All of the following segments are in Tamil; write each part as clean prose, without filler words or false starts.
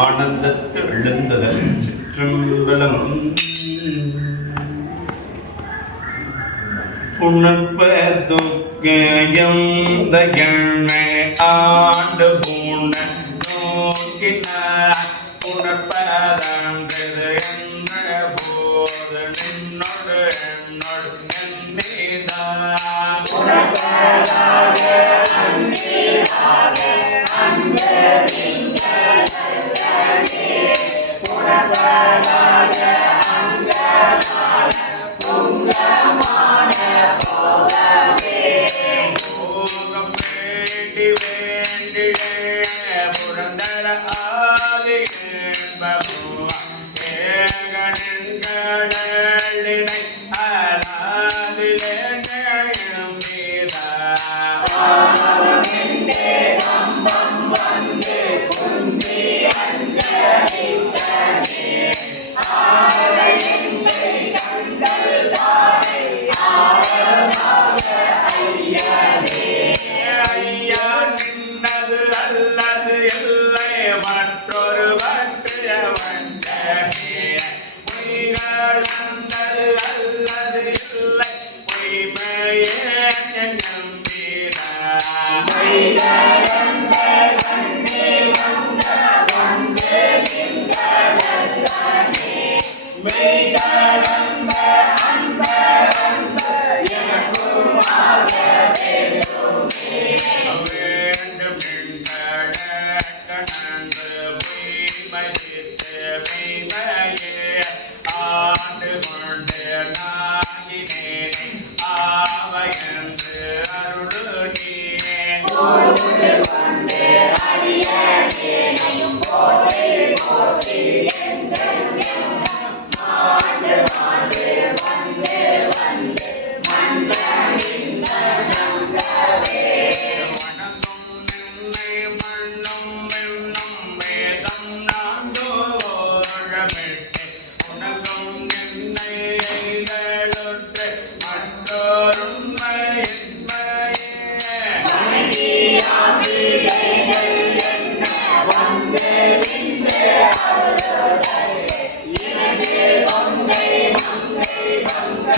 ஆனந்தத்து எழுந்ததல் சிற்றம்பலம் உணர்ப்ப துக்கம் தகனை ஆண்டு பூண நோக்கினார் உணர்ப்பதன்றது என்ற போது நின்னோடு என்னோடு என்னிதான் உணர்ப்பதாக அன்பீராக அன்பு உணர்ப்பதாக அங்கமான பொங்கமான போகவே போகம் வேண்டி வேண்டிய புரந்தர ஆதி என்பவோ ஏகனின் கடலினை அலாதிலே ஜெயம் மீதா ஆகமென்றே நம்பம் வந்து குந்தி அஞ்சலித்தனே ஆரையென்றை கண்டல் தாரை ஆரமாக ஐயனே ஐயா நின்னது அல்லது இல்லை மற்றொரு வற்றிய வண்டனே பொய்கள் அந்தது அல்லது இல்லை பொய்மையே நம்பீரா பொய்களந்த கண்ணே வந்த வந்து நின்றனே மெய்களந்த அன்ப அன்ப எனக்குமாக வேண்டுமே வேண்டும் கணந்து பொய்மதித்து மெய்மையே ஆண்டு கொண்டு நாகினேனே ஆவையன்று அருளுகியே போது வந்து அடியேனையும் போற்றி போற்றி ஆண்டு ஆண்டு வந்து வந்து மன்னனின் நங்கவே வணங்கும் நின்னை மண்ணும் வெண்ணும் வேதம் நான்கோழமிட்டு உனக்கும் நின்னை எங்களுற்று மற்றொருண்மை இன்மையே வணங்கியாவிடைகள் என்ன வந்து நின்று அருளுதலே எனது தொண்டை மங்கை வந்த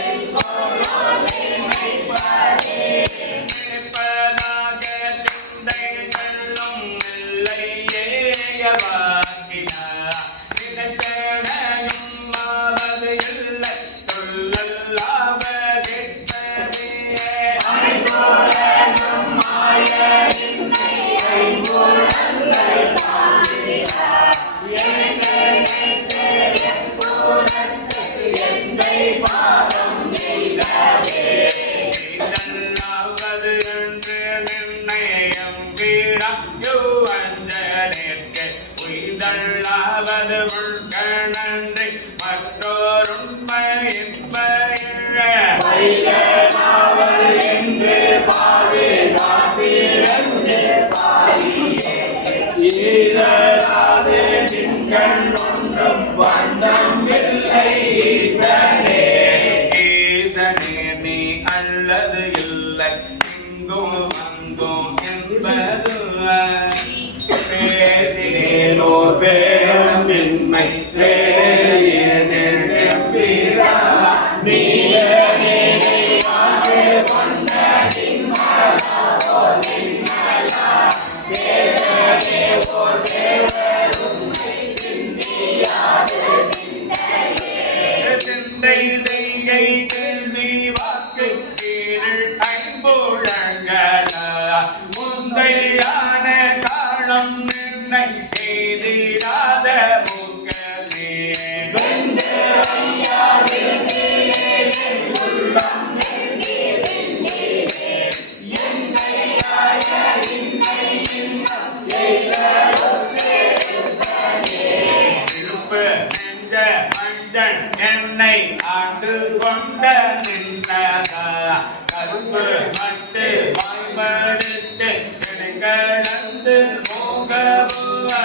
என் பொருளை மெய்ப்பதே மெய்ப்பதாக சிந்தை செல்லும் இல்லையேயவாக்கினார் நினைத்தனையும் மாவது இல்லை சொல்லல்லாவ கிட்டதே அனைத்தோரனும் மாய நின்னை ஐம்புலங்கள் தாங்கினார் எனக்கு நினைத்து எப்பூரத்து எந்தை பாதம் எய்தவே இதல்லாவது என்று நிர்ணயம் வீரம் யுவஞ்சனிற்கு உய்தல்லாவது உள்கணன்று மற்றோருண்மை இன்பையிழ வைகமாவது என்று பாதுகாப்பிரந்து பாதியே ஈதராது நின்கண் ஒன்றும் வண்ணம் இல்லை ஈசனே ஈசனே நீ அல்லது இல்லை இங்கும் அங்கும் என்பது பேசினேனோ பேரமின்மை சிந்தை செய்கை கேள்வி வாக்கு கீழ் ஐம்புழங்களா முந்தையான காலம் நின்னை எய்திடாத முகமே வெந்து ஐயா வெந்திலே உள்ளம் வெந்தி வெந்திலே என்னையாய நின்னை இன்னம் எய்தலொத்தே திருப்பு நெஞ்ச மஞ்சள் என்னை ஆண்டு கொண்ட நின்றதா கருப்பு மட்டு வாய்மடுத்து கிடங்கடந்து போகவா